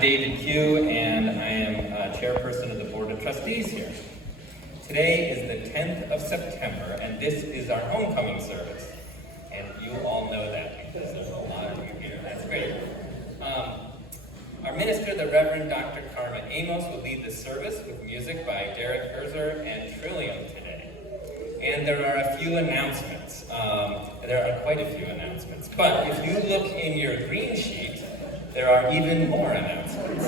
David Q, and I am chairperson of the Board of Trustees here. Today is the 10th of September, and this is our homecoming service. And you all know that because there's a lot of you here. That's great. Our minister, the Reverend Dr. Karma Amos, will lead the service with music by Derek Herzer and Trillium today. And there are a few announcements. There are quite a few announcements. But if you look in your green sheet, there are even more announcements.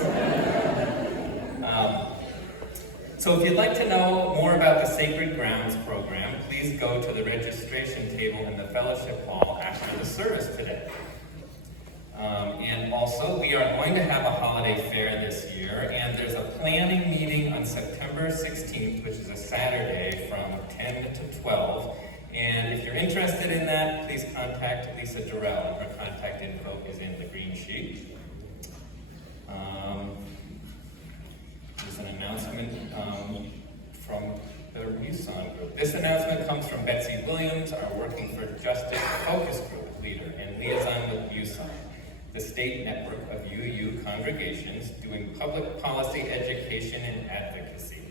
So if you'd like to know more about the Sacred Grounds program, please go to the registration table in the fellowship hall after the service today. And also, we are going to have a holiday fair this year, and there's a planning meeting on September 16th, which is a Saturday, from 10 to 12. And if you're interested in that, please contact Lisa Durrell. Her contact info is in the green sheet. There's an announcement from the USON group. This announcement comes from Betsy Williams, our Working for Justice focus group leader and liaison with USON, the state network of UU congregations doing public policy education and advocacy.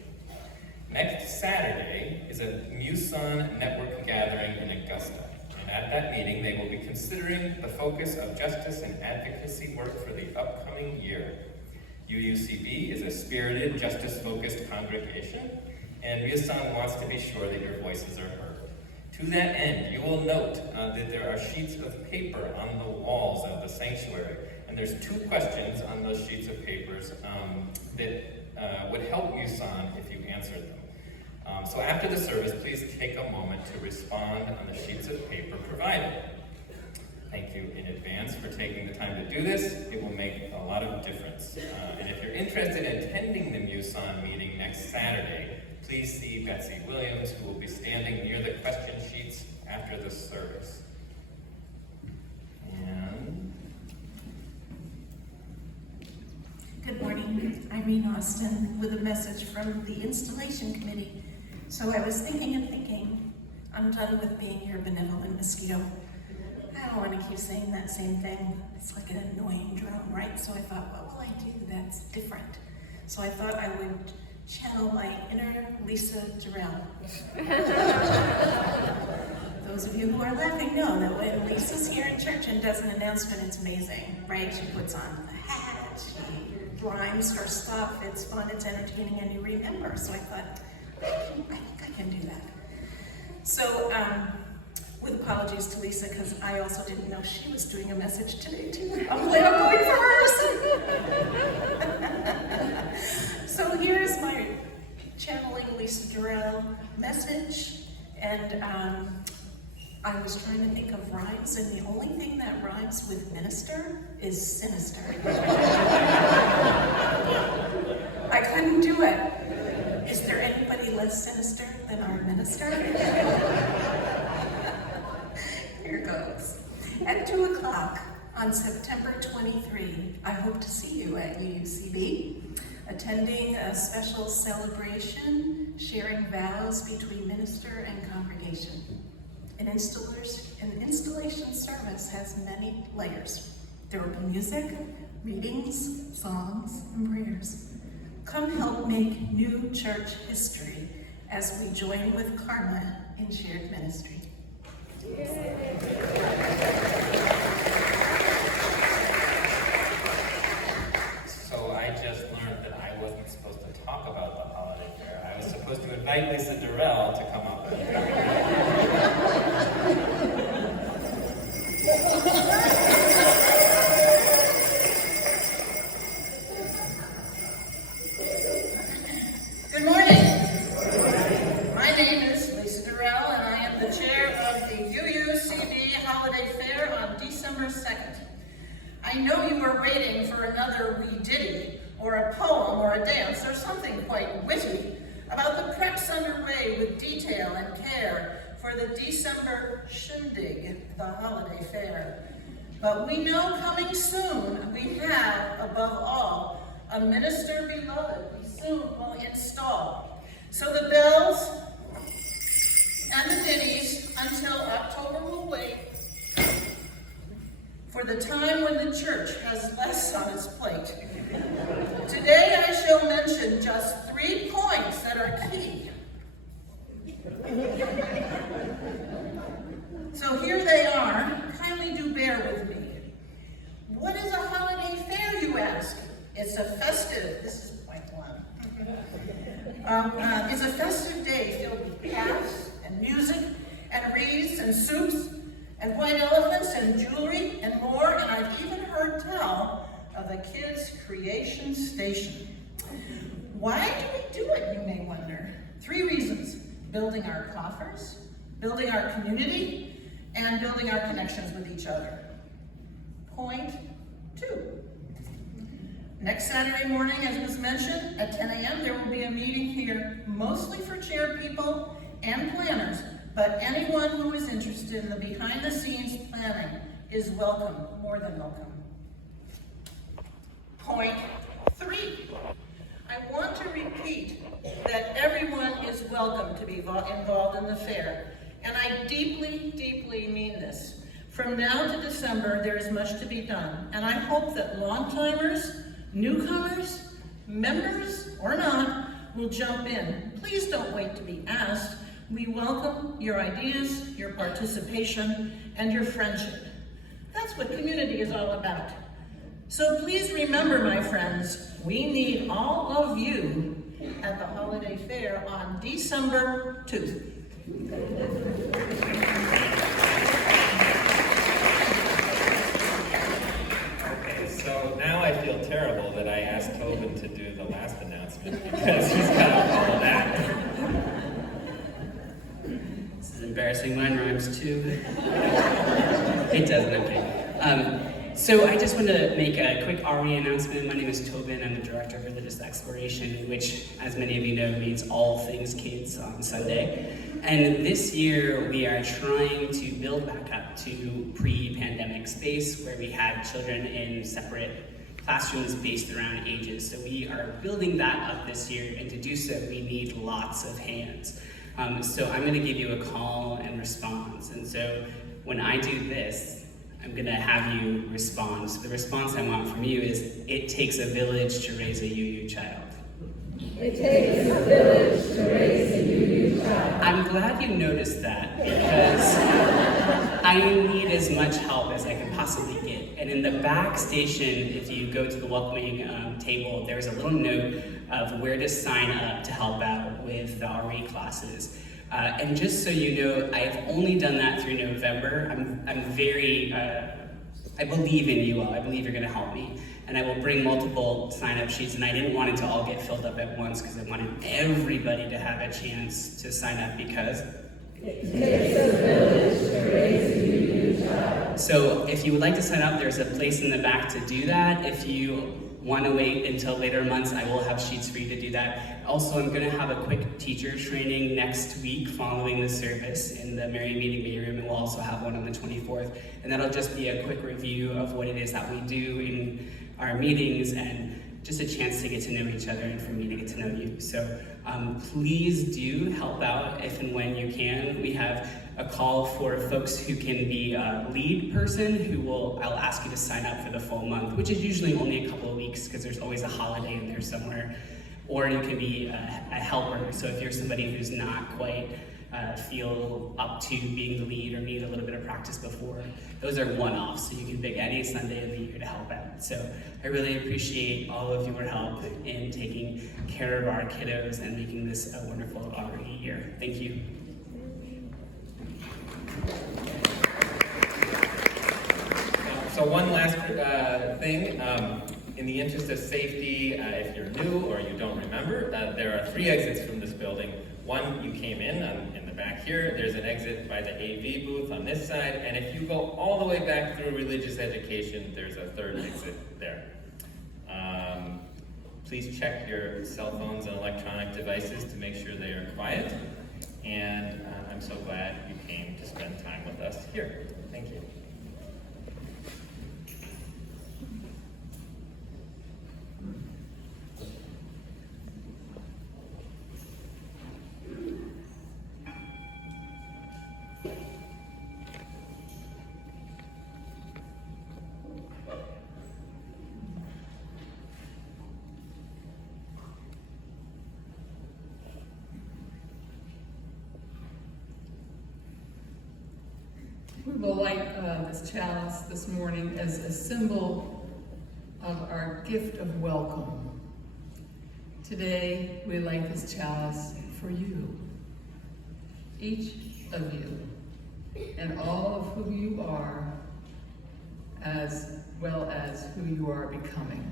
Next Saturday is a USON network gathering in Augusta, and at that meeting they will be considering the focus of justice and advocacy work for the upcoming year. UUCB is a spirited, justice-focused congregation, and USON wants to be sure that your voices are heard. To that end, you will note that there are sheets of paper on the walls of the sanctuary, and there's 2 questions on those sheets of papers that would help USON if you answered them. So after the service, please take a moment to respond on the sheets of paper provided. Thank you in advance for taking the time to do this. It will make a lot of difference. And if you're interested in attending the USON meeting next Saturday, please see Betsy Williams, who will be standing near the question sheets after the service. And good morning, Irene Austin with a message from the installation committee. So I was thinking, I'm done with being your benevolent mosquito. I don't want to keep saying that same thing. It's like an annoying drum, right? So I thought, what will I do that's different? So I thought I would channel my inner Lisa Durrell. Those of you who are laughing know that when Lisa's here in church and does an announcement, it's amazing, right? She puts on the hat, she rhymes her stuff, it's fun, it's entertaining, and you remember. So I thought, I think I can do that. So, with apologies to Lisa, because I also didn't know she was doing a message today too. I'm glad I'm going for hers. So here's my channeling Lisa Durrell message, and I was trying to think of rhymes, and the only thing that rhymes with minister is sinister. I couldn't do it. Is there anybody less sinister than our minister? Here goes. At 2 o'clock on September 23, I hope to see you at UUCB, attending a special celebration, sharing vows between minister and congregation. An installation service has many layers. There will be music, readings, songs, and prayers. Come help make new church history as we join with Karma in shared ministry. so I just learned that I wasn't supposed to talk about the holiday fair. I was supposed to invite Lisa Durrell to come up and Good morning. My name is Lisa Durrell, and I am the chair of the UUCB Holiday Fair on December 2nd. I know you are waiting for another wee ditty, or a poem, or a dance, or something quite witty about the preps underway with detail and care for the December shindig, the holiday fair. But we know coming soon we have, above all, a minister beloved we soon will install. So the bells and the ditties until October will wait for the time when the church has less on its plate. Today I shall mention just 3 points that are key. So here they are. Kindly do bear with me. What is a holiday fair, you ask? It's a festive, this is point 1. It's a festive day filled with crafts and music and wreaths and soups and white elephants and jewelry and more, and I've even heard tell of the kids' creation station. Why do we do it, you may wonder? 3 reasons: building our coffers, building our community, and building our connections with each other. Point 2. Next Saturday morning, as was mentioned, at 10 a.m., there will be a meeting here, mostly for chair people and planners, but anyone who is interested in the behind-the-scenes planning is welcome, more than welcome. Point 3. I want to repeat that everyone is welcome to be involved in the fair, and I deeply, deeply mean this. From now to December, there is much to be done, and I hope that long-timers, newcomers, members, or not, will jump in. Please don't wait to be asked. We welcome your ideas, your participation, and your friendship. That's what community is all about. So please remember, my friends, we need all of you at the holiday fair on December 2nd. So now I feel terrible that I asked Tobin to do the last announcement because he's got all of that. This is embarrassing. Mine rhymes too. It doesn't, okay. So I just want to make a quick RE announcement. My name is Tobin. I'm the Director of Religious Exploration, which, as many of you know, means all things kids on Sunday. And this year, we are trying to build back up to pre-pandemic space where we had children in separate classrooms based around ages. So we are building that up this year, and to do so, we need lots of hands. So I'm going to give you a call and response. And so when I do this, I'm going to have you respond. So the response I want from you is, it takes a village to raise a UU child. It takes a village to raise a UU child. I'm glad you noticed that, because I need as much help as I can possibly get. And in the back station, if you go to the welcoming table, there's a little note of where to sign up to help out with the RE classes. And just so you know, I've only done that through November. I'm very, I believe in you all. I believe you're gonna help me. And I will bring multiple sign-up sheets, and I didn't want it to all get filled up at once because I wanted everybody to have a chance to sign up, because it takes a village to raise a UU child. So if you would like to sign up, there's a place in the back to do that. If you want to wait until later months, I will have sheets for you to do that. Also, I'm going to have a quick teacher training next week following the service in the Mary Meeting Bay room, and we'll also have one on the 24th. And that'll just be a quick review of what it is that we do in our meetings, and just a chance to get to know each other and for me to get to know you. So please do help out if and when you can. We have a call for folks who can be a lead person I'll ask you to sign up for the full month, which is usually only a couple of weeks because there's always a holiday in there somewhere. Or you can be a helper. So if you're somebody who's not quite feel up to being the lead or need a little bit of practice before, those are one-offs, so you can pick any Sunday of the year to help out. So I really appreciate all of your help in taking care of our kiddos and making this a wonderful RE year. Thank you. So one last thing. In the interest of safety, if you're new or you don't remember, there are 3 exits from this building. One, you came in the back here. There's an exit by the AV booth on this side. And if you go all the way back through religious education, there's a 3rd exit there. Please check your cell phones and electronic devices to make sure they are quiet. And I'm so glad you came to spend time with us here. Thank you. will light this chalice this morning as a symbol of our gift of welcome. Today, we light this chalice for you, each of you, and all of who you are, as well as who you are becoming.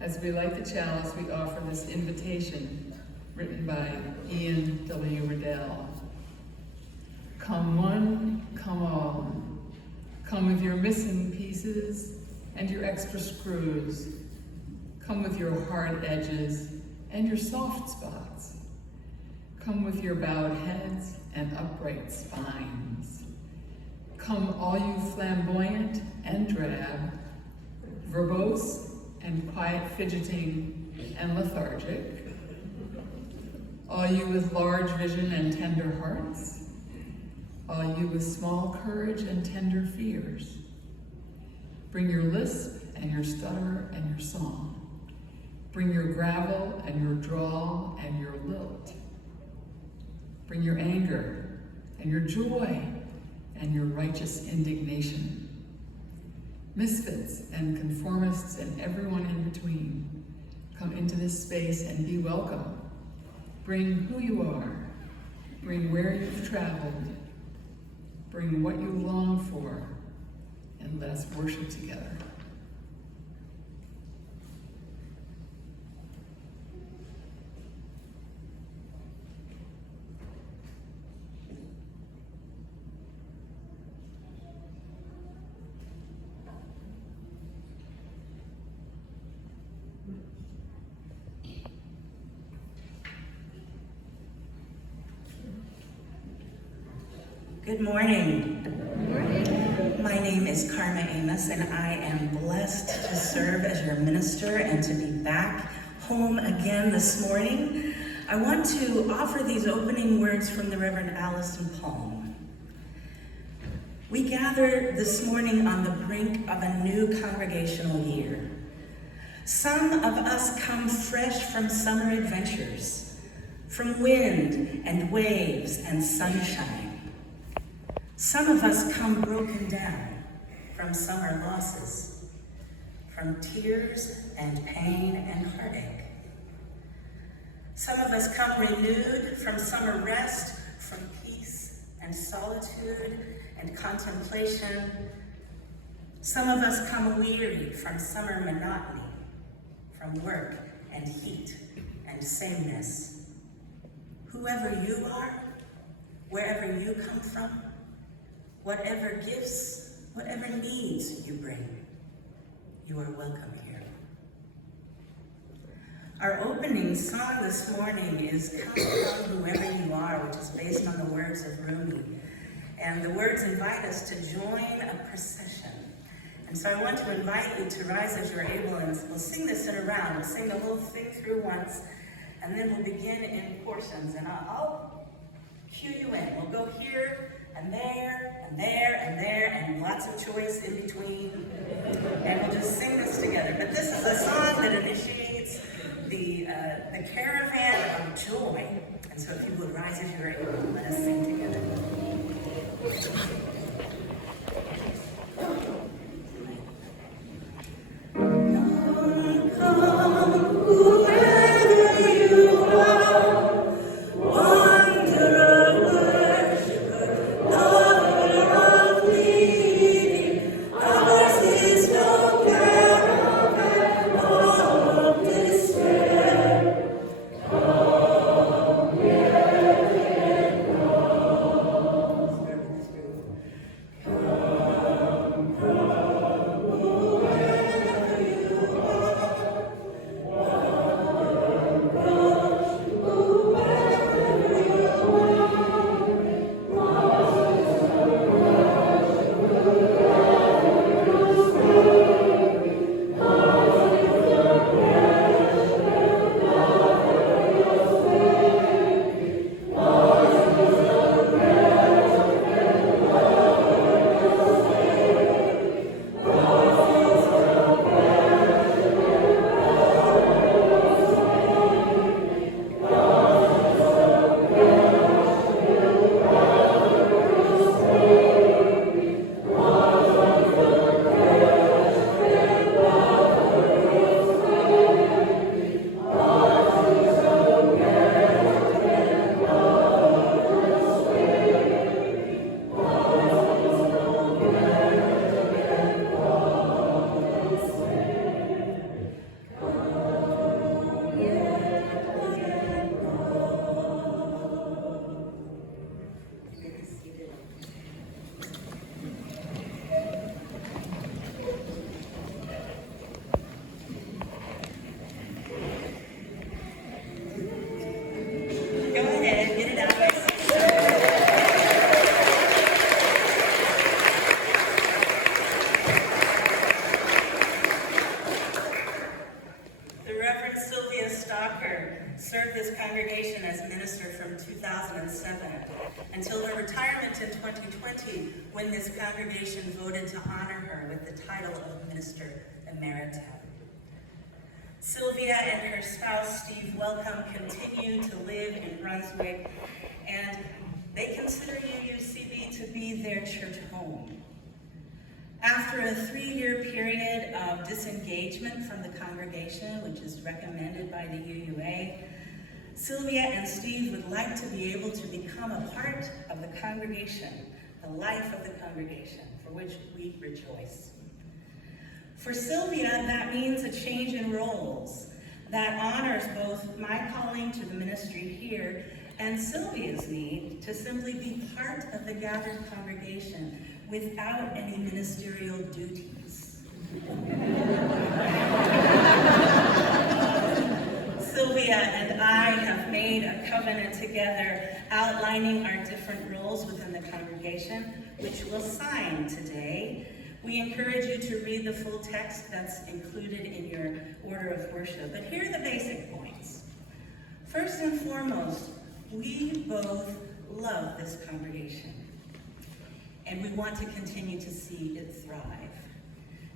As we light the chalice, we offer this invitation written by Ian W. Riddell. Come one, come all. Come with your missing pieces and your extra screws. Come with your hard edges and your soft spots. Come with your bowed heads and upright spines. Come all you flamboyant and drab, verbose and quiet fidgeting and lethargic. All you with large vision and tender hearts. All you with small courage and tender fears. Bring your lisp and your stutter and your song. Bring your gravel and your drawl and your lilt. Bring your anger and your joy and your righteous indignation. Misfits and conformists and everyone in between, come into this space and be welcome. Bring who you are. Bring where you've traveled. Bring what you long for, and let us worship together. Good morning. Good morning. My name is Karma Amos, and I am blessed to serve as your minister and to be back home again this morning. I want to offer these opening words from the Reverend Allison Palm. We gather this morning on the brink of a new congregational year. Some of us come fresh from summer adventures, from wind and waves and sunshine. Some of us come broken down from summer losses, from tears and pain and heartache. Some of us come renewed from summer rest, from peace and solitude and contemplation. Some of us come weary from summer monotony, from work and heat and sameness. Whoever you are, wherever you come from, whatever gifts, whatever needs you bring, you are welcome here. Our opening song this morning is Come Come Whoever You Are, which is based on the words of Rumi. And the words invite us to join a procession. And so I want to invite you to rise as you're able, and we'll sing this in a round. We'll sing the whole thing through once, and then we'll begin in portions. And I'll cue you in. We'll go here, and there, and there, and there, and lots of choice in between. And we'll just sing this together. But this is a song that initiates the caravan of joy. And so if you would rise as you're able, let us sing together. Oh Reverend Sylvia Stalker served this congregation as minister from 2007 until her retirement in 2020, when this congregation voted to honor her with the title of Minister Emerita. Sylvia and her spouse, Steve Welcome, continue to live in Brunswick, and they consider UUCB to be their church home. After a 3-year period of disengagement from the congregation, which is recommended by the UUA, Sylvia and Steve would like to be able to become a part of the congregation, the life of the congregation, for which we rejoice. For Sylvia, that means a change in roles that honors both my calling to the ministry here and Sylvia's need to simply be part of the gathered congregation without any ministerial duties. Sylvia and I have made a covenant together outlining our different roles within the congregation, which we'll sign today. We encourage you to read the full text that's included in your order of worship, but here are the basic points. First and foremost, we both love this congregation, and we want to continue to see it thrive.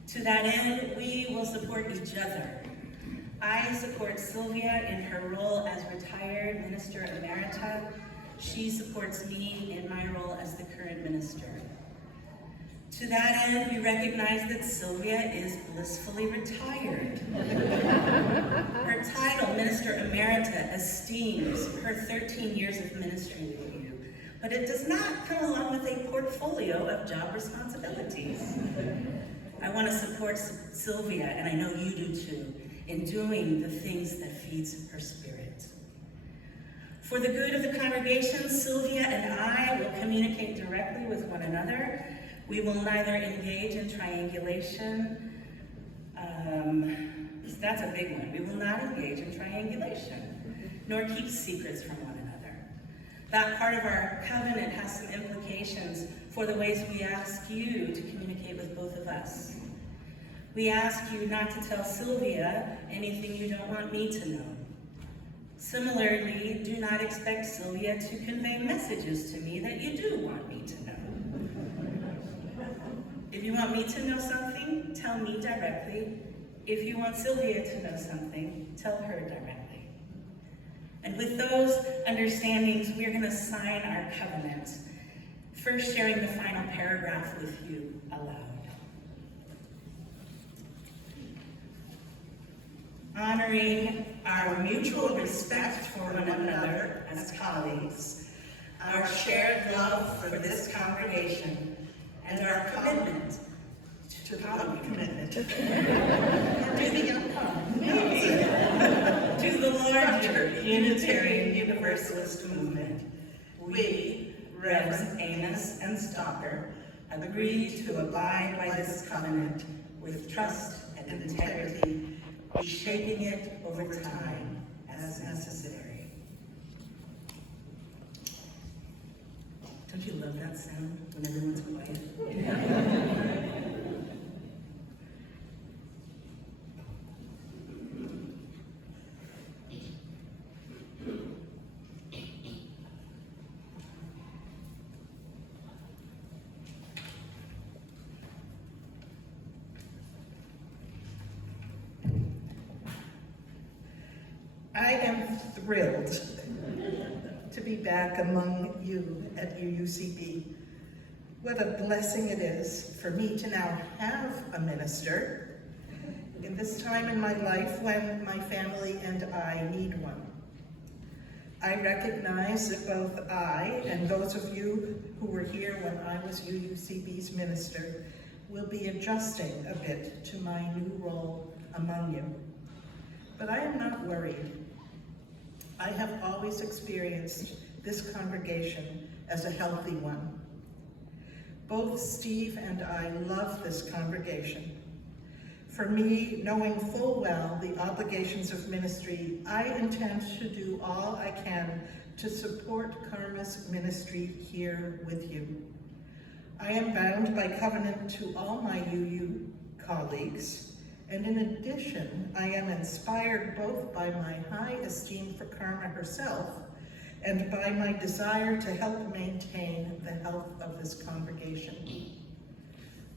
To that end, we will support each other. I support Sylvia in her role as retired Minister Emerita. She supports me in my role as the current minister. To that end, we recognize that Sylvia is blissfully retired. Her title, Minister Emerita, esteems her 13 years of ministry with you, but it does not come along with a portfolio of job responsibilities. I want to support Sylvia, and I know you do too, in doing the things that feeds her spirit. For the good of the congregation, Sylvia and I will communicate directly with one another. We will neither engage in triangulation. That's a big one. We will not engage in triangulation, nor keep secrets from one another. That part of our covenant has some implications for the ways we ask you to communicate with both of us. We ask you not to tell Sylvia anything you don't want me to know. Similarly, do not expect Sylvia to convey messages to me that you do want me to know. If you want me to know something, tell me directly. If you want Sylvia to know something, tell her directly. And with those understandings, we're going to sign our covenant, first sharing the final paragraph with you aloud. Honoring our mutual respect for one another as colleagues, our shared love for this congregation, and our commitment to the larger Unitarian Universalist movement. We, Revs Amos and Stalker, agree to abide by this covenant with trust and integrity, reshaping it over time as necessary. Don't you love that sound when everyone's quiet? I am thrilled to be back among you at UUCB. What a blessing it is for me to now have a minister in this time in my life when my family and I need one. I recognize that both I and those of you who were here when I was UUCB's minister will be adjusting a bit to my new role among you. But I am not worried. I have always experienced this congregation as a healthy one. Both Steve and I love this congregation. For me, knowing full well the obligations of ministry, I intend to do all I can to support Karma's ministry here with you. I am bound by covenant to all my UU colleagues, And in addition, I am inspired both by my high esteem for Karma herself and by my desire to help maintain the health of this congregation.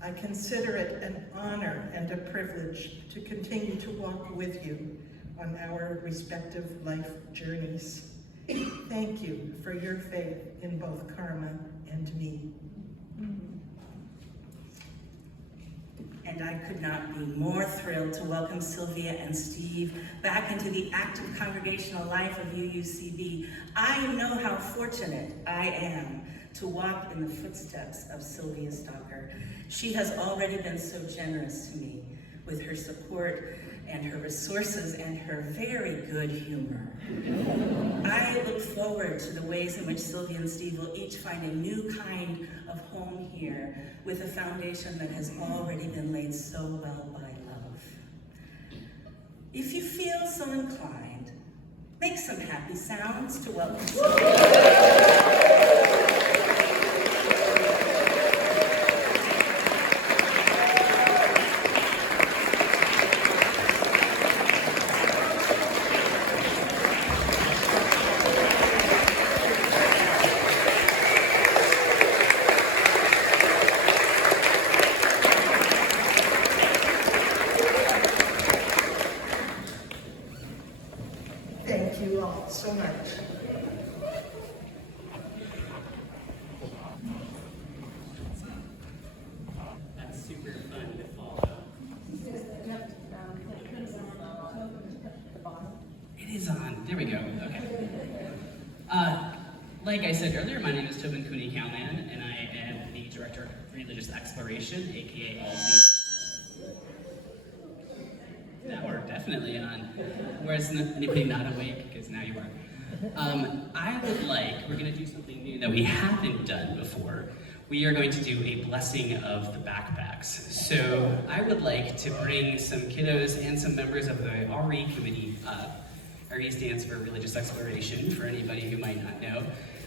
I consider it an honor and a privilege to continue to walk with you on our respective life journeys. Thank you for your faith in both Karma and me. And I could not be more thrilled to welcome Sylvia and Steve back into the active congregational life of UUCB. I know how fortunate I am to walk in the footsteps of Sylvia Stalker. She has already been so generous to me with her support and her resources and her very good humor. I look forward to the ways in which Sylvia and Steve will each find a new kind of home here with a foundation that has already been laid so well by love. If you feel so inclined, make some happy sounds to welcome Sylvia. Thank you all so much. That's super fun to follow. It is on. There we go. Okay. Like I said earlier, my name is Tobin Cooney Calman, and I am the Director of Religious Exploration, aka all things. Now we're definitely on. Where's anybody not awake? Because now you are. We're going to do something new that we haven't done before. We are going to do a blessing of the backpacks. So I would like to bring some kiddos and some members of the RE committee up. RE stands for Religious Exploration, for anybody who might not know.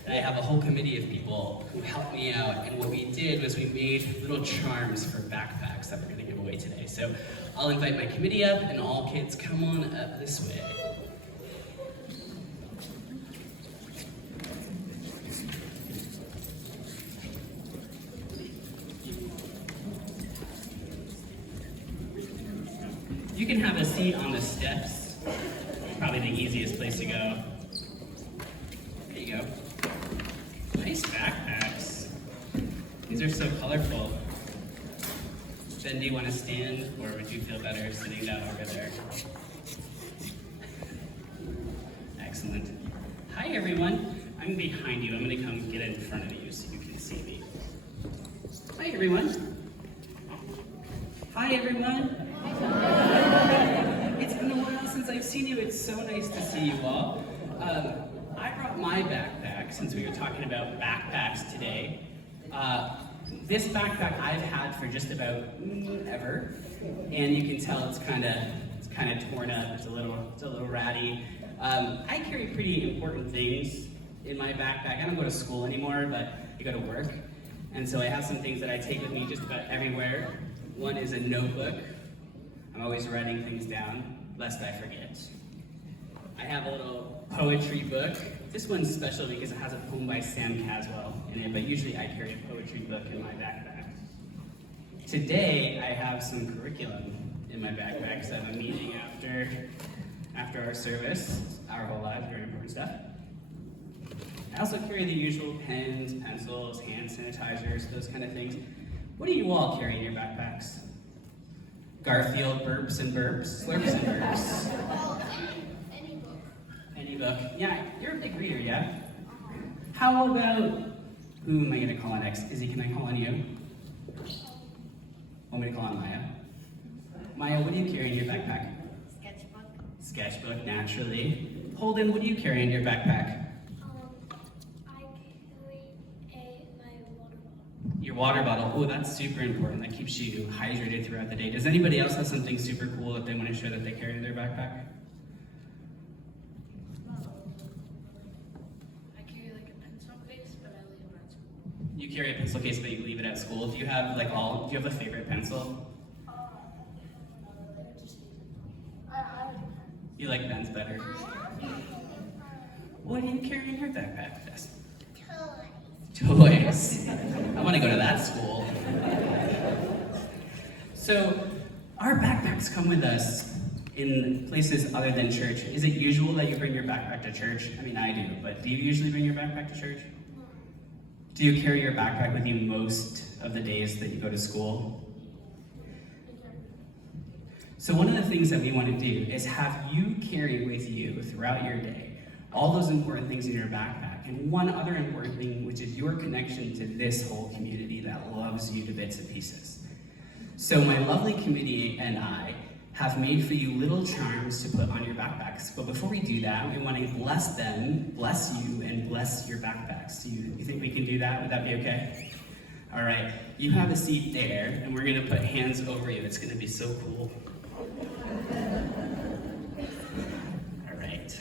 And I have a whole committee of people who helped me out, and what we did was we made little charms for backpacks that we're going to give away today. So I'll invite my committee up, and all kids come on up this way. You can have a seat on the steps. Probably the easiest place to go. There you go. Nice backpacks. These are so colorful. Then do you want to stand, or would you feel better sitting down over there? Excellent. Hi everyone. I'm behind you. I'm going to come get in front of you so you can see me. Hi everyone. Hi everyone. It's been a while since I've seen you. It's so nice to see you all. I brought my backpack since we were talking about backpacks today. This backpack I've had for just about ever, and you can tell it's kind of torn up. It's a little ratty. I carry pretty important things in my backpack. I don't go to school anymore, but I go to work, and so I have some things that I take with me just about everywhere. One is a notebook. I'm always writing things down, lest I forget. I have a little poetry book. This one's special because it has a poem by Sam Caswell in it, but usually I carry a poetry book in my backpack. Today, I have some curriculum in my backpack, because I have a meeting after our service, our whole lives, very important stuff. I also carry the usual pens, pencils, hand sanitizers, those kind of things. What do you all carry in your backpacks? Garfield, burps and burps, slurps and burps. Any book. Yeah, you're a big reader, yeah? How about, who am I gonna call on next? Izzy, can I call on you? Want me to call on Maya? Maya, what do you carry in your backpack? Sketchbook. Sketchbook, naturally. Holden, what do you carry in your backpack? I carry my water bottle. Your water bottle. Oh, that's super important. That keeps you hydrated throughout the day. Does anybody else have something super cool that they want to share that they carry in their backpack? I carry like a pencil case, but I leave it at school. You carry a pencil case, but you leave it at school. Do you have do you have a favorite pencil? To You like Ben's better? What are you carrying in your backpack, Jess? Toys. I want to go to that school. So, our backpacks come with us in places other than church. Is it usual that you bring your backpack to church? I mean, I do, but do you usually bring your backpack to church? Do you carry your backpack with you most of the days that you go to school? So one of the things that we want to do is have you carry with you throughout your day all those important things in your backpack, and one other important thing, which is your connection to this whole community that loves you to bits and pieces. So my lovely committee and I have made for you little charms to put on your backpacks. But before we do that, we want to bless them, bless you, and bless your backpacks. Do you think we can do that? Would that be okay? All right, you have a seat there, and we're going to put hands over you. It's going to be so cool. All right.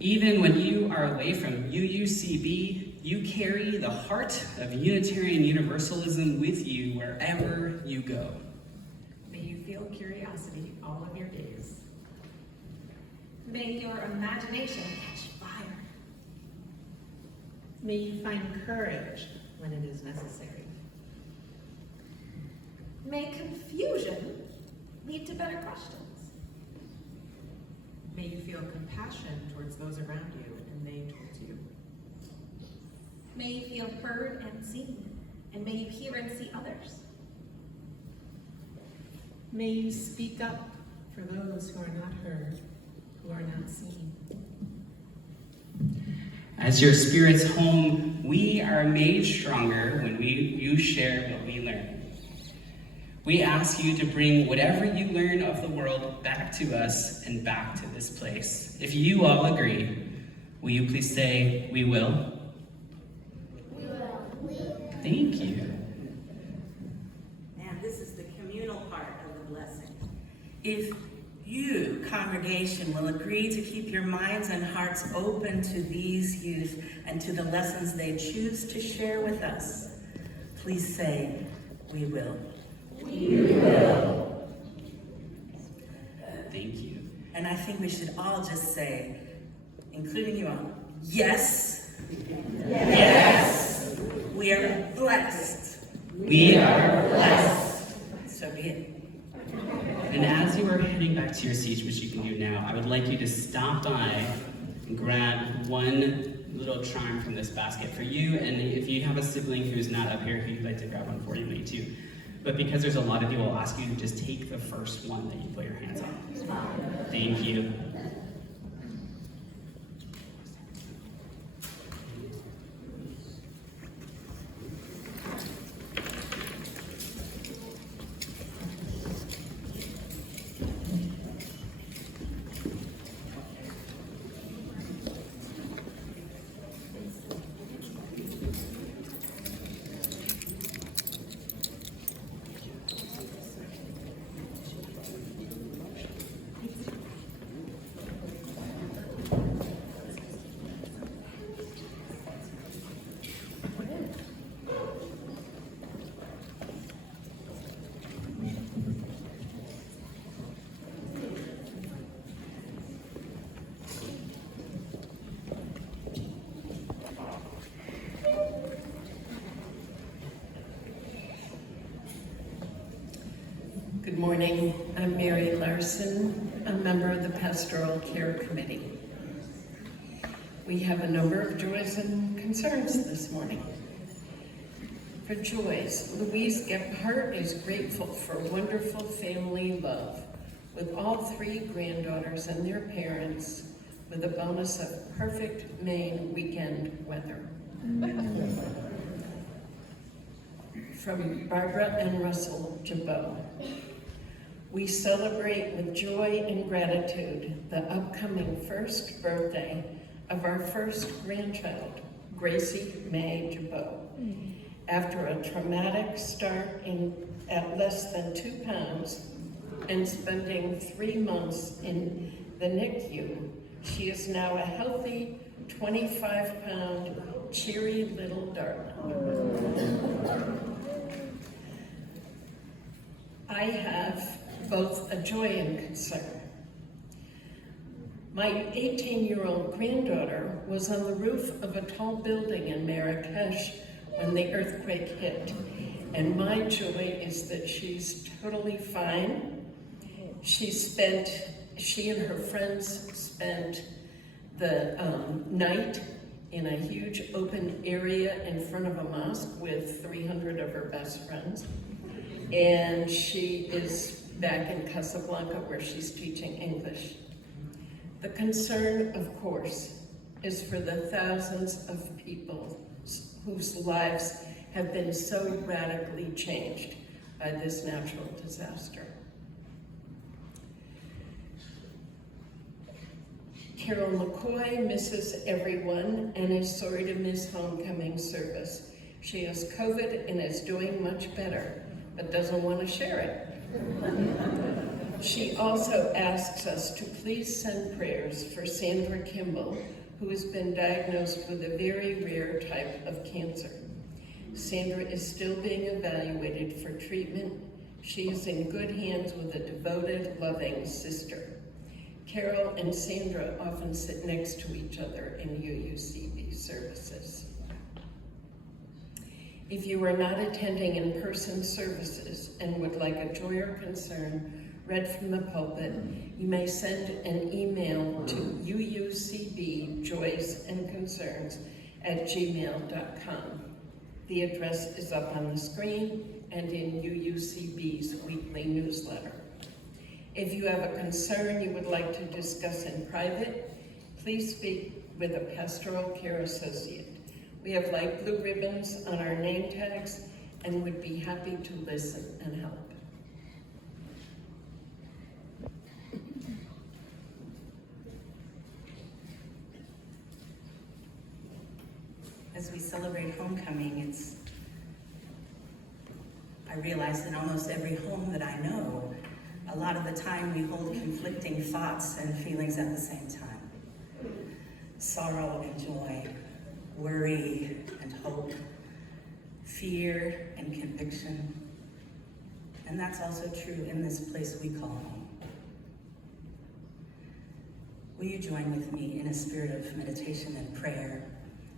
Even when you are away from UUCB, you carry the heart of Unitarian Universalism with you wherever you go. May you feel curiosity all of your days. May your imagination catch fire. May you find courage when it is necessary. May confusion lead to better questions. May you feel compassion towards those around you and they towards you. May you feel heard and seen, and may you hear and see others. May you speak up for those who are not heard, who are not seen. As your spirit's home, we are made stronger when you share what we learn. We ask you to bring whatever you learn of the world back to us and back to this place. If you all agree, will you please say, we will? We will. Thank you. And this is the communal part of the blessing. If you, congregation, will agree to keep your minds and hearts open to these youth and to the lessons they choose to share with us, please say, we will. We will. Thank you. And I think we should all just say, including you all, yes. Yes. We are blessed. We are blessed. So be it. And as you are heading back to your seats, which you can do now, I would like you to stop by and grab one little charm from this basket for you. And if you have a sibling who's not up here who you'd like to grab one for, you may too. But because there's a lot of you, I'll ask you to just take the first one that you put your hands on. Thank you. Good morning. I'm Mary Larson, a member of the Pastoral Care Committee. We have a number of joys and concerns this morning. For joys, Louise Gephardt is grateful for wonderful family love with all three granddaughters and their parents, with a bonus of perfect Maine weekend weather. From Barbara and Russell Jabot. We celebrate with joy and gratitude the upcoming first birthday of our first grandchild, Gracie Mae Jabot. After a traumatic start at less than 2 pounds and spending 3 months in the NICU, she is now a healthy 25-pound, cheery little darling. I have both a joy and concern. My 18-year-old granddaughter was on the roof of a tall building in Marrakesh when the earthquake hit. And my joy is that she's totally fine. She and her friends spent the night in a huge open area in front of a mosque with 300 of her best friends. And she is back in Casablanca where she's teaching English. The concern, of course, is for the thousands of people whose lives have been so radically changed by this natural disaster. Carol McCoy misses everyone and is sorry to miss homecoming service. She has COVID and is doing much better, but doesn't want to share it. She also asks us to please send prayers for Sandra Kimball, who has been diagnosed with a very rare type of cancer. Sandra is still being evaluated for treatment. She is in good hands with a devoted, loving sister. Carol and Sandra often sit next to each other in UUCB services. If you are not attending in-person services and would like a joy or concern read from the pulpit, you may send an email to uucbjoysandconcerns@gmail.com. The address is up on the screen and in UUCB's weekly newsletter. If you have a concern you would like to discuss in private, please speak with a pastoral care associate. We have light blue ribbons on our name tags and would be happy to listen and help. As we celebrate homecoming, I realize in almost every home that I know, a lot of the time we hold conflicting thoughts and feelings at the same time. Sorrow and joy, worry and hope, fear and conviction. And that's also true in this place we call home. Will you join with me in a spirit of meditation and prayer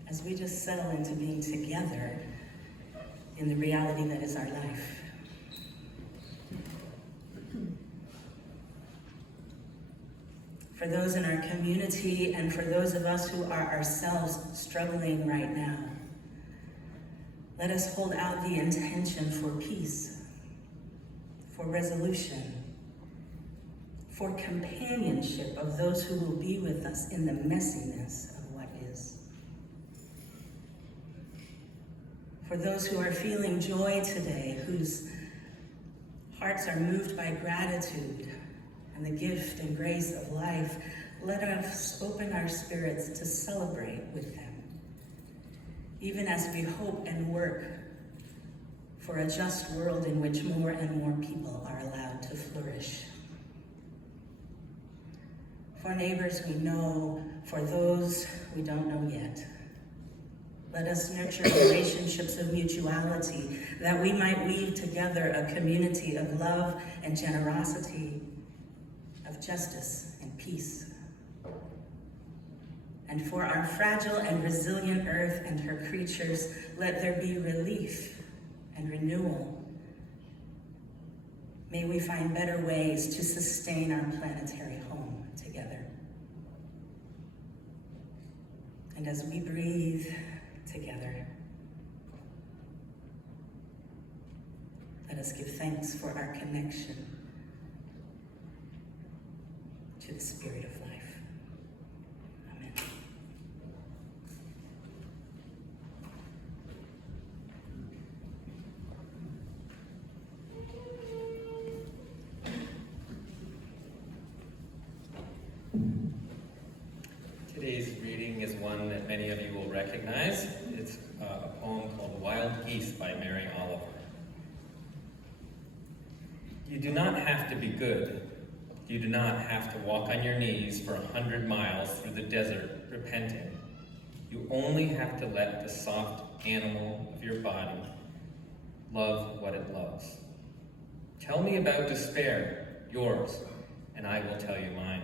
as we just settle into being together in the reality that is our life? For those in our community and for those of us who are ourselves struggling right now, let us hold out the intention for peace, for resolution, for companionship of those who will be with us in the messiness of what is. For those who are feeling joy today, whose hearts are moved by gratitude and the gift and grace of life, let us open our spirits to celebrate with them, even as we hope and work for a just world in which more and more people are allowed to flourish. For neighbors we know, for those we don't know yet, let us nurture relationships of mutuality, that we might weave together a community of love and generosity, of justice and peace. And for our fragile and resilient earth and her creatures, let there be relief and renewal. May we find better ways to sustain our planetary home together. And as we breathe together, let us give thanks for our connection to the Spirit of life. Amen. Today's reading is one that many of you will recognize. It's a poem called Wild Geese by Mary Oliver. You do not have to be good. You do not have to walk on your knees for 100 miles through the desert repenting. You only have to let the soft animal of your body love what it loves. Tell me about despair. yours, and I will tell you mine.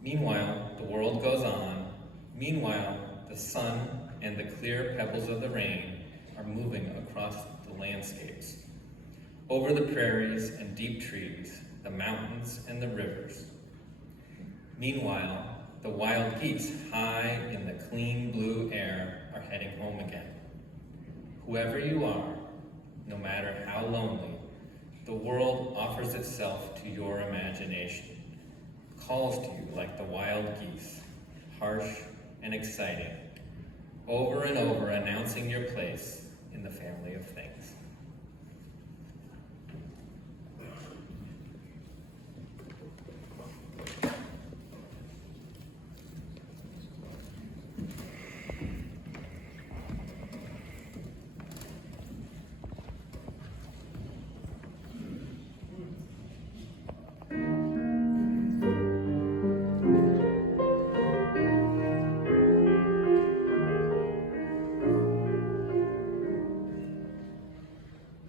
Meanwhile, the world goes on. Meanwhile, the sun and the clear pebbles of the rain are moving across the landscapes, over the prairies and deep trees, the mountains and the rivers. Meanwhile, the wild geese high in the clean blue air are heading home again. Whoever you are, no matter how lonely, the world offers itself to your imagination, calls to you like the wild geese, harsh and exciting, over and over announcing your place in the family of things.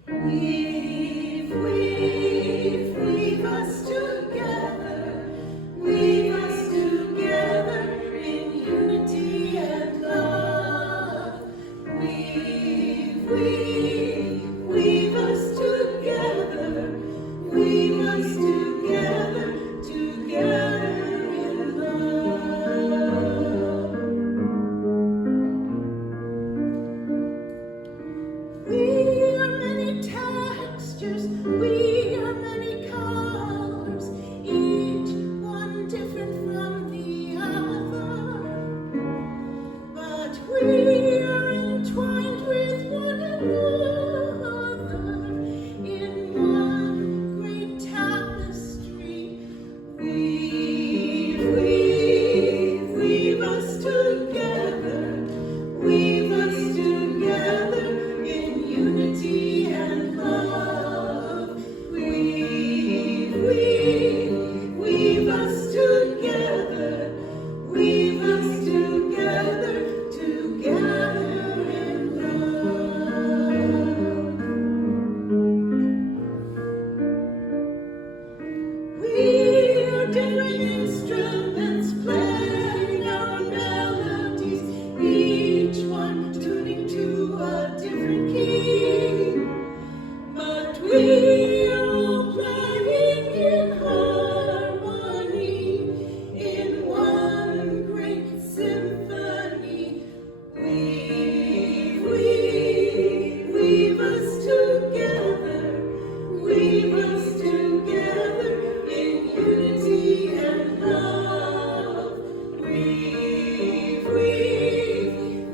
Weave us together, weave us together in unity and love. Weave us together, weave us together, together in love. We are many textures, we are many colors, each one different from the other. But we are entwined with one another in one great tapestry. Weave us together, weave us together in unity and love. Weave us together, weave us together, together in love. We are daring instruments playing our melodies, each one tuning to a different key. But we are all playing in harmony, in one great symphony. Weave us together, weave us together in unity and love.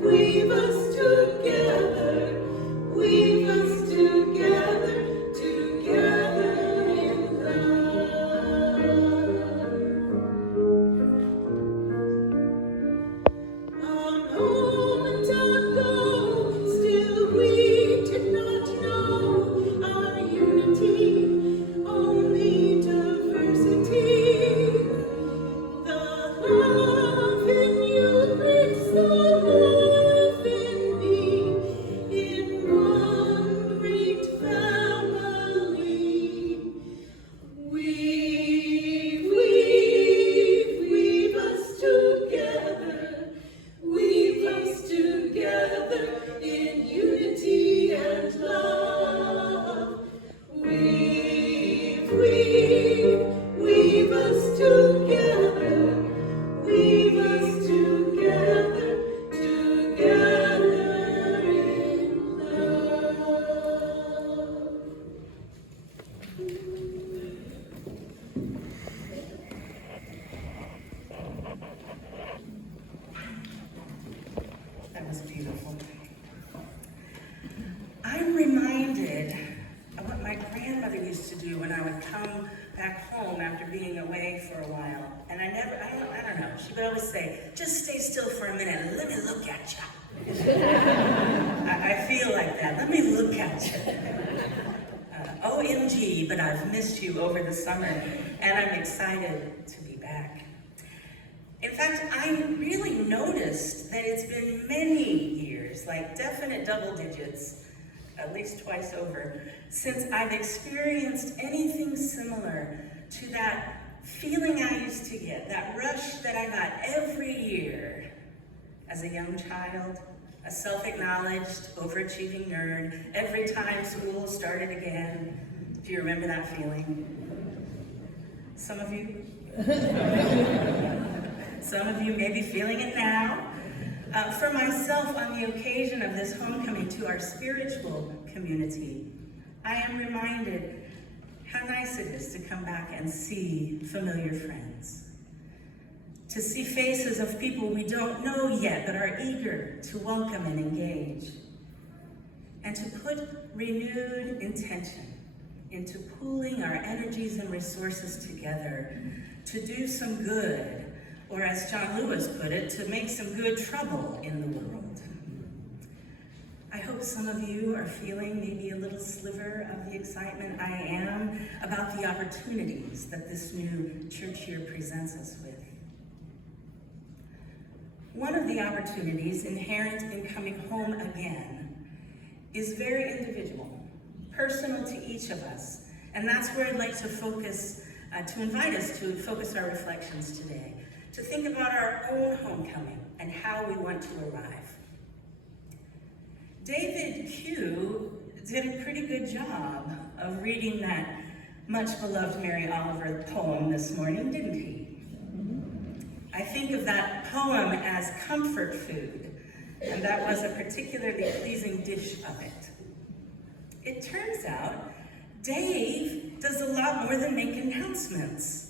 Weave us together, weave us together, together in love. A moment ago, still we did not know our unity, only diversity. The love in you brings the love in me, in one great family. Weave us together, weave us together in unity and love. Weave us together, weave us together, together in love. That was beautiful. I'm reminded of what my grandmother used to do when I would come back home after being away for a while. And I don't know, she would always say, just stay still for a minute and let me look at you. I feel like that. Let me look at you. OMG, but I've missed you over the summer, and I'm excited to be back. In fact, I really noticed that it's been many years, like definite double digits, at least twice over, since I've experienced anything similar to that feeling I used to get, that rush that I got every year as a young child, a self-acknowledged, overachieving nerd, every time school started again. Do you remember that feeling? Some of you? Some of you may be feeling it now. For myself, on the occasion of this homecoming to our spiritual community, I am reminded how nice it is to come back and see familiar friends, to see faces of people we don't know yet but are eager to welcome and engage, and to put renewed intention into pooling our energies and resources together to do some good, or as John Lewis put it, to make some good trouble in the world. I hope some of you are feeling maybe a little sliver of the excitement I am about the opportunities that this new church year presents us with. One of the opportunities inherent in coming home again is very individual, personal to each of us, and that's where I'd like to focus, to invite us to focus our reflections today, to think about our own homecoming and how we want to arrive. David Q did a pretty good job of reading that much beloved Mary Oliver poem this morning, didn't he? I think of that poem as comfort food, and that was a particularly pleasing dish of it. It turns out Dave does a lot more than make announcements,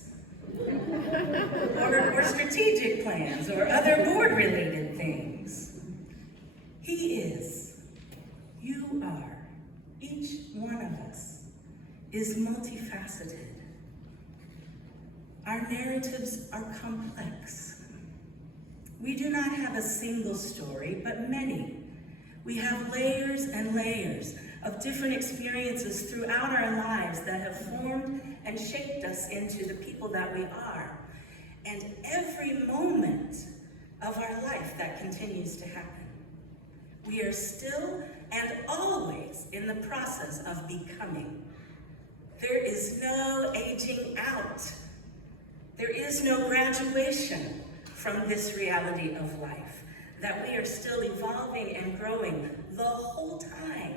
or strategic plans, or other board-related things. He is. You are. Each one of us is multifaceted. Our narratives are complex. We do not have a single story, but many. We have layers and layers of different experiences throughout our lives that have formed and shaped us into the people that we are. And every moment of our life that continues to happen. We are still and always in the process of becoming. There is no aging out. There is no graduation from this reality of life, that we are still evolving and growing the whole time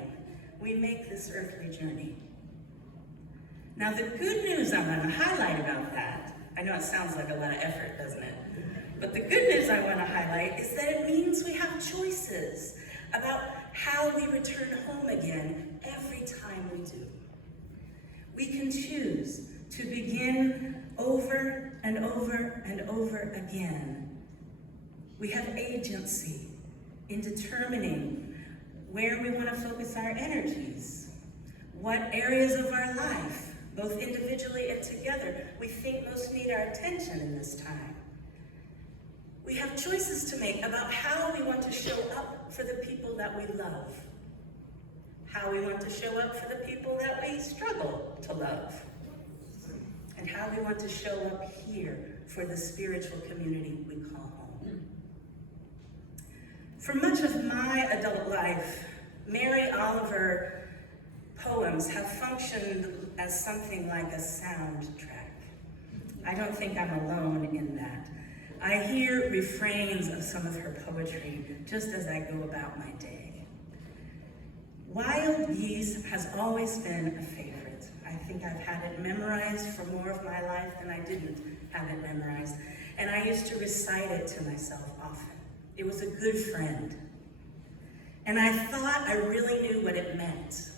we make this earthly journey. Now, the good news I want to highlight about that, I know it sounds like a lot of effort, doesn't it? But the good news I want to highlight is that it means we have choices about how we return home again every time we do. We can choose to begin over and over and over again. We have agency in determining where we want to focus our energies, what areas of our life, both individually and together, we think most need our attention in this time. We have choices to make about how we want to show up for the people that we love, how we want to show up for the people that we struggle to love, and how we want to show up here for the spiritual community we call home. For much of my adult life, Mary Oliver poems have functioned as something like a soundtrack. I don't think I'm alone in that. I hear refrains of some of her poetry just as I go about my day. Wild Geese has always been a favorite. I think I've had it memorized for more of my life than I didn't have it memorized. And I used to recite it to myself often. It was a good friend. And I thought I really knew what it meant.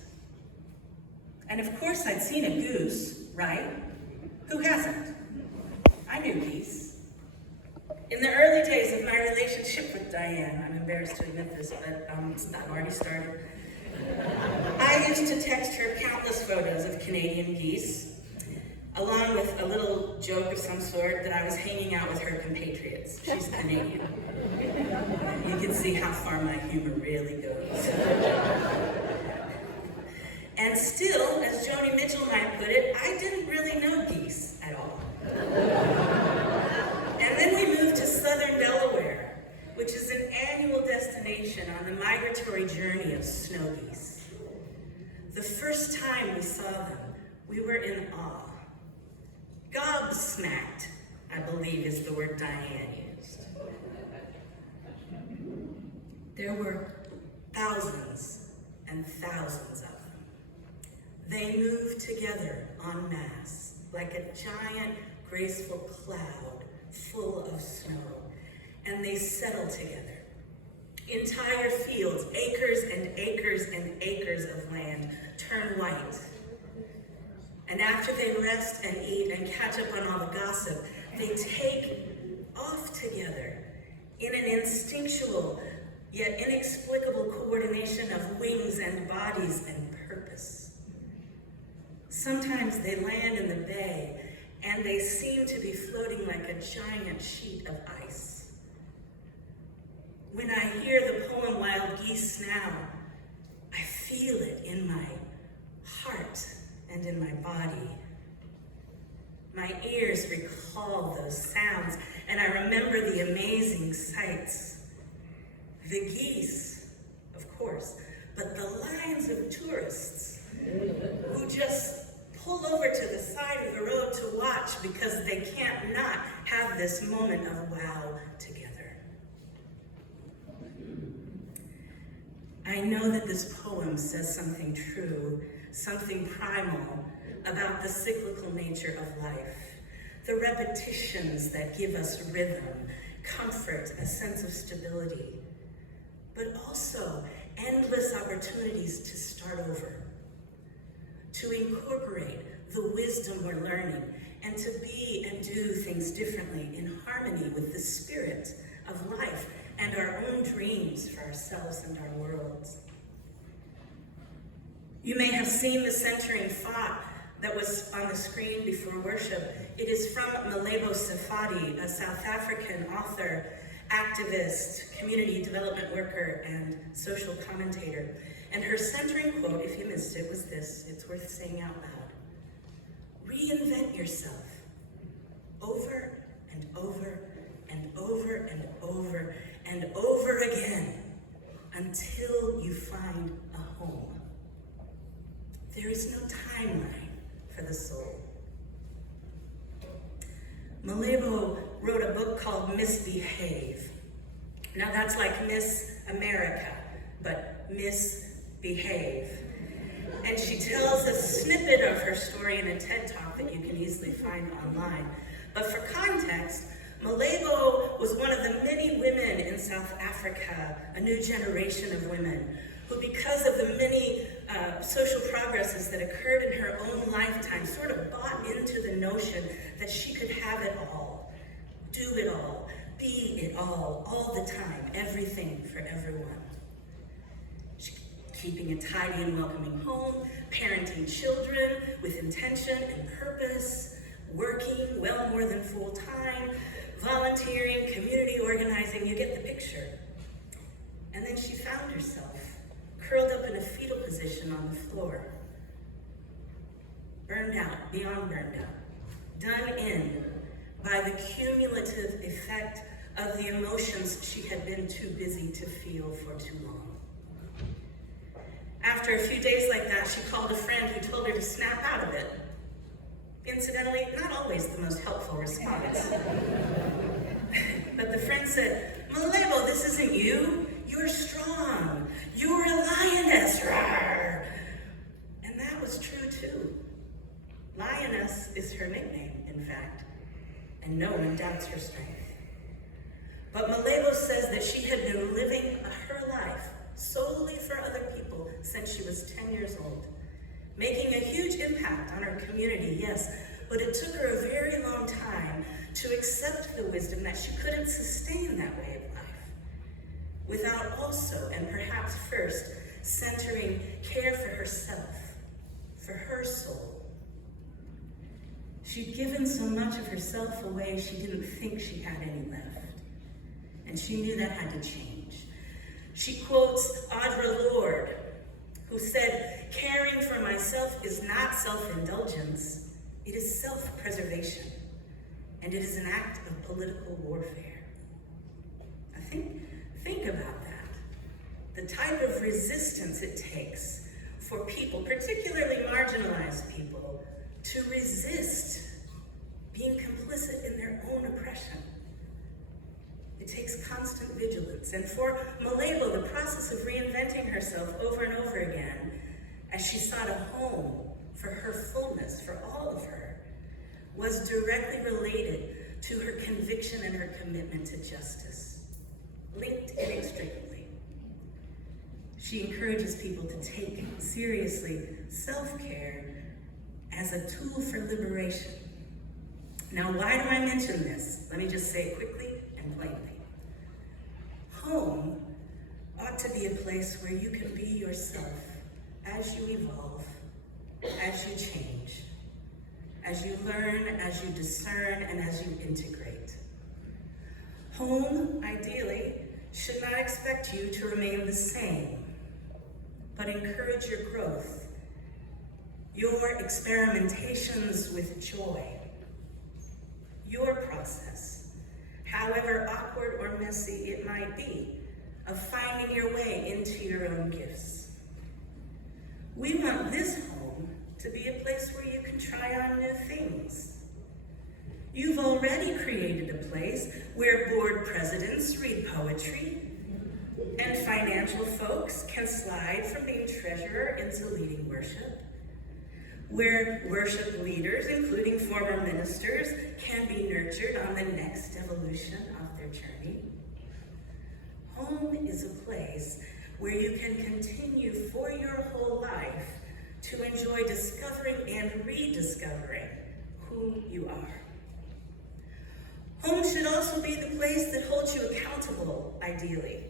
And of course I'd seen a goose, right? Who hasn't? I knew geese. In the early days of my relationship with Diane, I'm embarrassed to admit this, but I've already started. I used to text her countless photos of Canadian geese, along with a little joke of some sort that I was hanging out with her compatriots. She's Canadian. You can see how far my humor really goes. And still, as Joni Mitchell might put it, I didn't really know geese at all. And then we moved to southern Delaware, which is an annual destination on the migratory journey of snow geese. them, we were in awe. Gobsmacked, I believe is the word Diane used. There were thousands and thousands of them. They moved together en masse, like a giant, graceful cloud full of snow, and they settled together. Entire fields, acres and acres and acres of land, turn white. And after they rest and eat and catch up on all the gossip, they take off together in an instinctual yet inexplicable coordination of wings and bodies and purpose. Sometimes they land in the bay and they seem to be floating like a giant sheet of ice. When I hear the poem Wild Geese now, I feel it in my heart and in my body. My ears recall those sounds, and I remember the amazing sights. The geese, of course, but the lines of tourists who just pull over to the side of the road to watch because they can't not have this moment of wow together. I know that this poem says something true, something primal about the cyclical nature of life, the repetitions that give us rhythm, comfort, a sense of stability, but also endless opportunities to start over, to incorporate the wisdom we're learning, and to be and do things differently in harmony with the spirit of life and our own dreams for ourselves and our worlds. You may have seen the centering thought that was on the screen before worship. It is from Malebo Safadi, a South African author, activist, community development worker, and social commentator. And her centering quote, if you missed it, was this. It's worth saying out loud. Reinvent yourself over and over and over and over and over again until you find a home. There is no timeline for the soul. Malebo wrote a book called Misbehave. Now that's like Miss America, but misbehave. And she tells a snippet of her story in a TED Talk that you can easily find online. But for context, Malebo was one of the many women in South Africa, a new generation of women, who because of the many social progresses that occurred in her own lifetime, sort of bought into the notion that she could have it all, do it all, be it all the time, everything for everyone. Keeping a tidy and welcoming home, parenting children with intention and purpose, working well more than full time, volunteering, community organizing, you get the picture. And then she found herself curled up in a fetal position on the floor, burned out, beyond burned out, done in by the cumulative effect of the emotions she had been too busy to feel for too long. After a few days like that, she called a friend who told her to snap out of it. Incidentally, not always the most helpful response. But the friend said, Malebo, this isn't you. You're strong. You're a lioness. Rawr. And that was true too. Lioness is her nickname, in fact, and no one doubts her strength. But Malebo says that she had been living her life solely for other people since she was 10 years old, making a huge impact on her community, yes, but it took her a very long time to accept the wisdom that she couldn't sustain that way of life without also, and perhaps first, centering care for herself, for her soul. She'd given so much of herself away she didn't think she had any left, and she knew that had to change. She quotes Audre Lorde, who said, caring for myself is not self-indulgence, it is self-preservation, and it is an act of political warfare. Think about that. The type of resistance it takes for people, particularly marginalized people, to resist being complicit in their own oppression. It takes constant vigilance. And for Malebo, the process of reinventing herself over and over again as she sought a home for her fullness, for all of her, was directly related to her conviction and her commitment to justice, linked inextricably. She encourages people to take seriously self-care as a tool for liberation. Now, why do I mention this? Let me just say it quickly and plainly. Home ought to be a place where you can be yourself as you evolve, as you change, as you learn, as you discern, and as you integrate. Home, ideally, should not expect you to remain the same, but encourage your growth, your experimentations with joy, your process, however awkward or messy it might be, of finding your way into your own gifts. We want this home to be a place where you can try on new things. You've already created a place where board presidents read poetry and financial folks can slide from being treasurer into leading worship, where worship leaders, including former ministers, can be nurtured on the next evolution of their journey. Home is a place where you can continue for your whole life to enjoy discovering and rediscovering who you are. Home should also be the place that holds you accountable, ideally,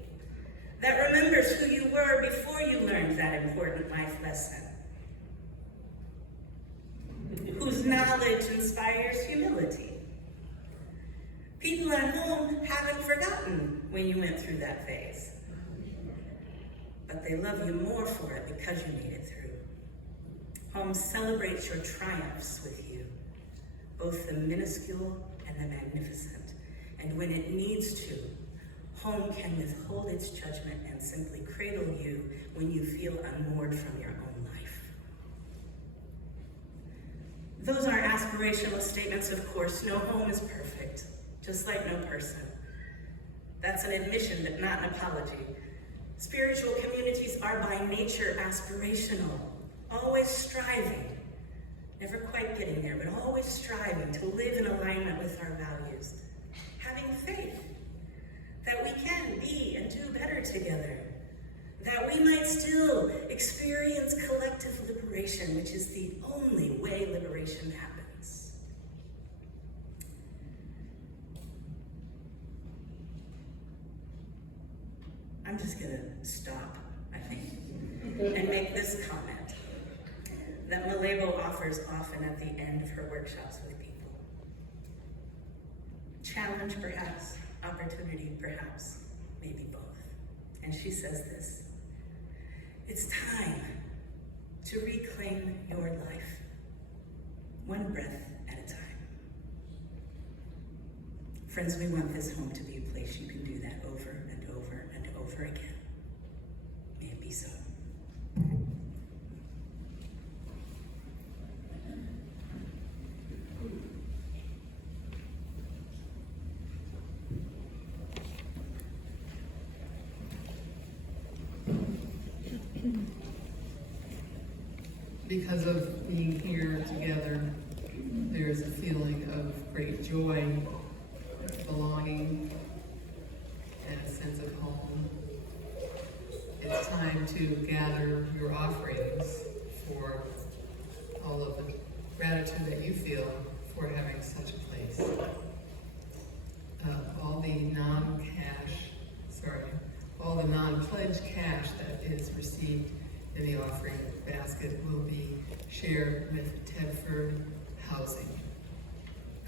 that remembers who you were before you learned that important life lesson, whose knowledge inspires humility. People at home haven't forgotten when you went through that phase, but they love you more for it because you made it through. Home celebrates your triumphs with you, both the minuscule and the magnificent. And when it needs to, home can withhold its judgment and simply cradle you when you feel unmoored from your own life. Those are aspirational statements, of course. No home is perfect, just like no person. That's an admission, but not an apology. Spiritual communities are by nature aspirational, always striving, never quite getting there, but always striving to live in alignment with our values, having faith that we can be and do better together, that we might still experience collective liberation, which is the only way liberation happens. I'm just gonna stop, I think, and make this comment that Malebo offers often at the end of her workshops with people. Challenge, perhaps, opportunity, perhaps, maybe both. And she says this: it's time to reclaim your life, one breath at a time. Friends, we want this home to be a place you can do that over and over and over again. May it be so. Because of being here together, there's a feeling of great joy, belonging, and a sense of home. It's time to gather your offerings for all of the gratitude that you feel for having such a place. All the non-pledged cash that is received in the offering basket will be shared with Tedford Housing,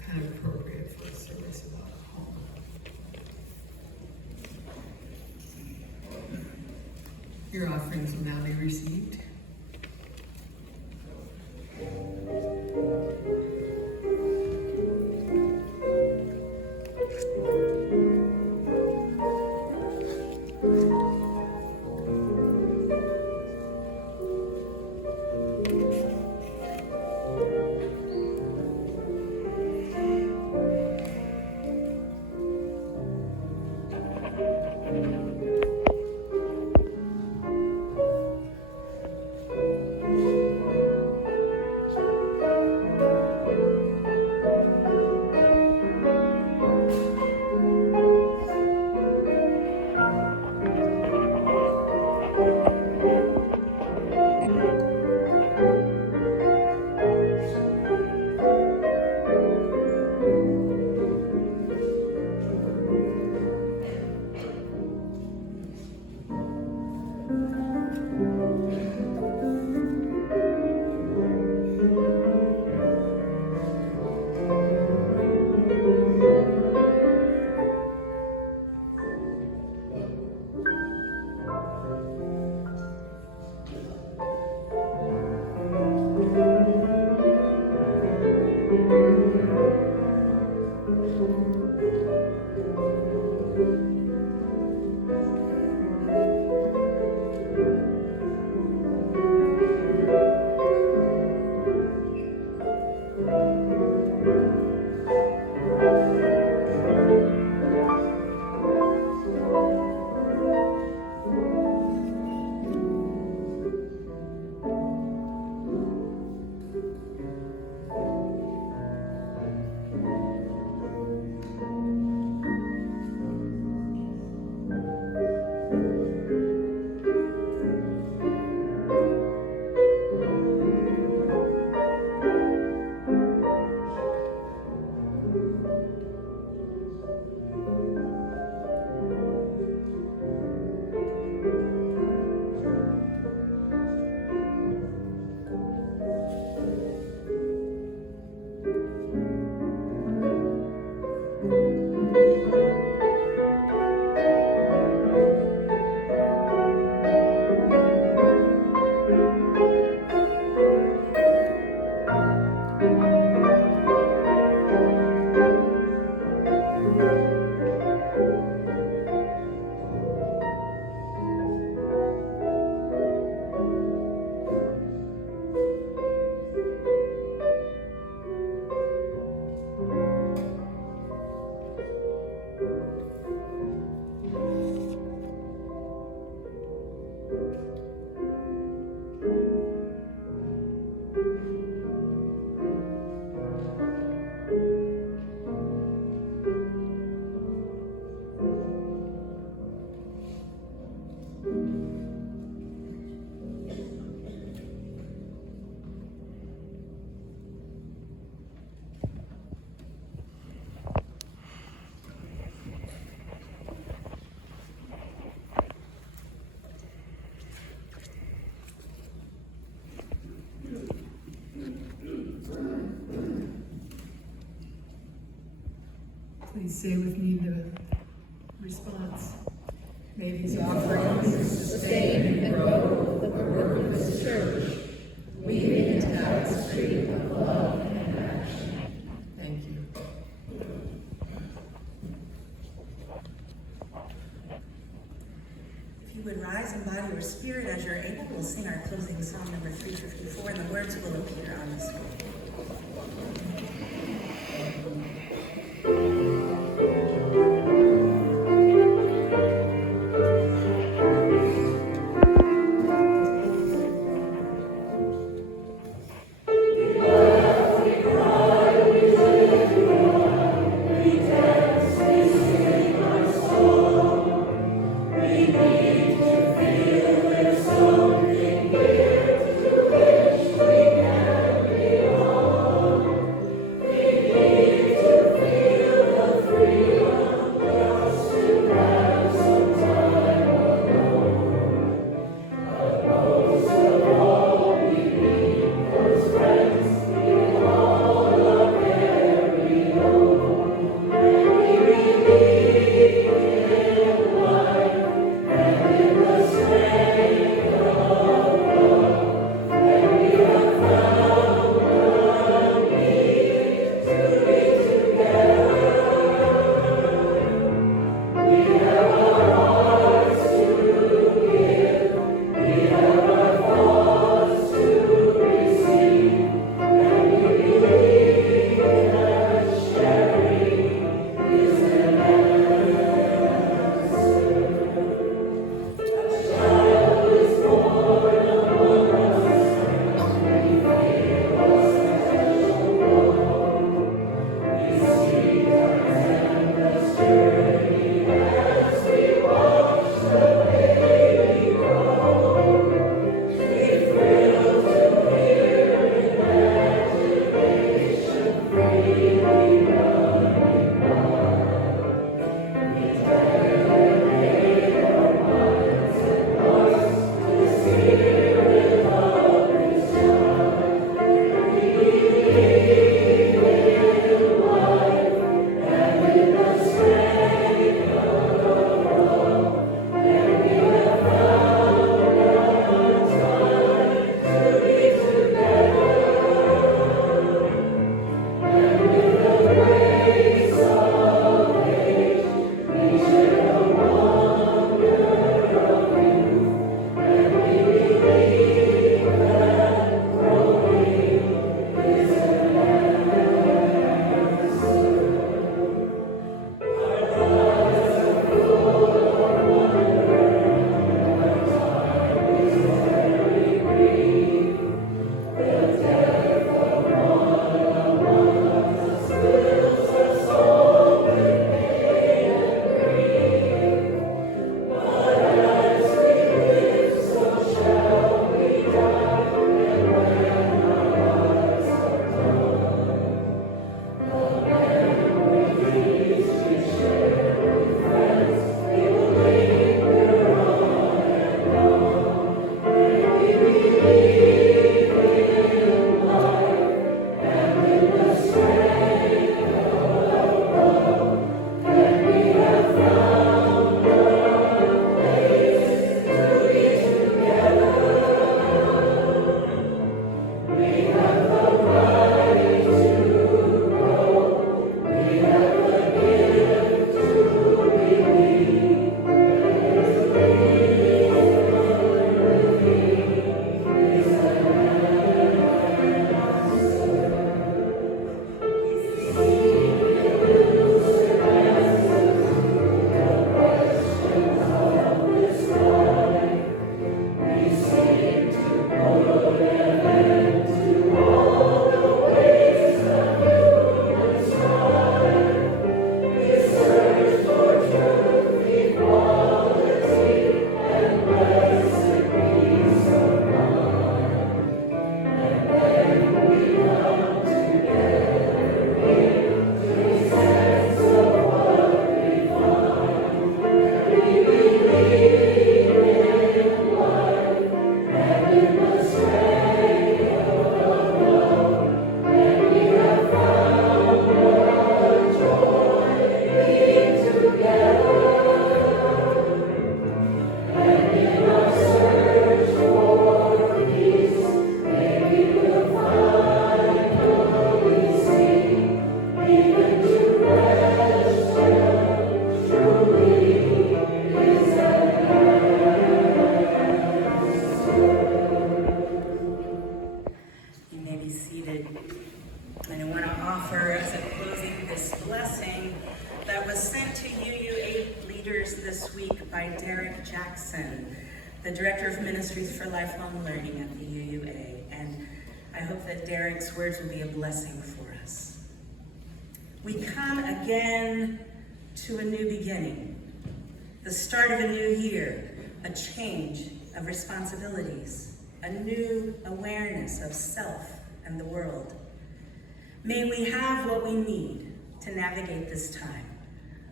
kind of appropriate for a service about home. Your offerings will now be received. Please say with me the response. May these offerings sustain and grow the work of this church, weaving a tapestry of love and action. Thank you. If you would rise in body or spirit as you're able, we'll sing our closing song number 354, and the words will appear on the screen. Something here to which we can belong. blessing that was sent to UU8 leaders this week by Derek Jackson, the Director of Ministries for Lifelong Learning at the UUA. And I hope that Derek's words will be a blessing for us. We come again to a new beginning, the start of a new year, a change of responsibilities, a new awareness of self and the world. May we have what we need to navigate this time: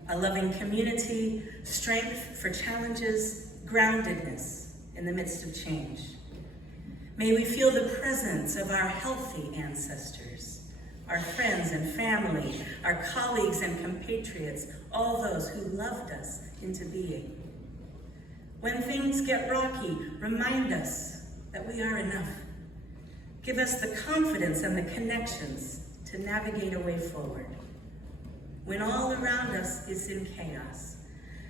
a loving community, strength for challenges, groundedness in the midst of change. May we feel the presence of our healthy ancestors, our friends and family, our colleagues and compatriots, all those who loved us into being. When things get rocky, remind us that we are enough. Give us the confidence and the connections to navigate a way forward. When all around us is in chaos,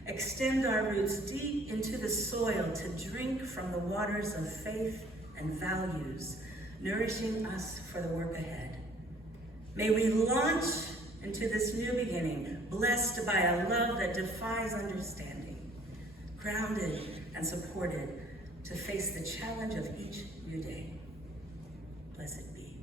extend our roots deep into the soil to drink from the waters of faith and values, nourishing us for the work ahead. May we launch into this new beginning, blessed by a love that defies understanding, grounded and supported to face the challenge of each new day. Blessed be.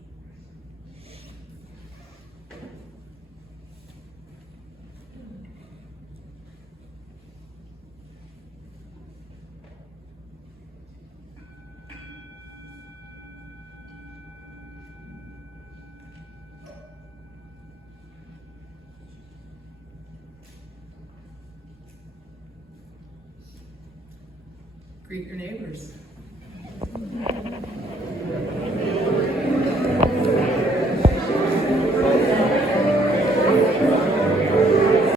Greet your neighbors.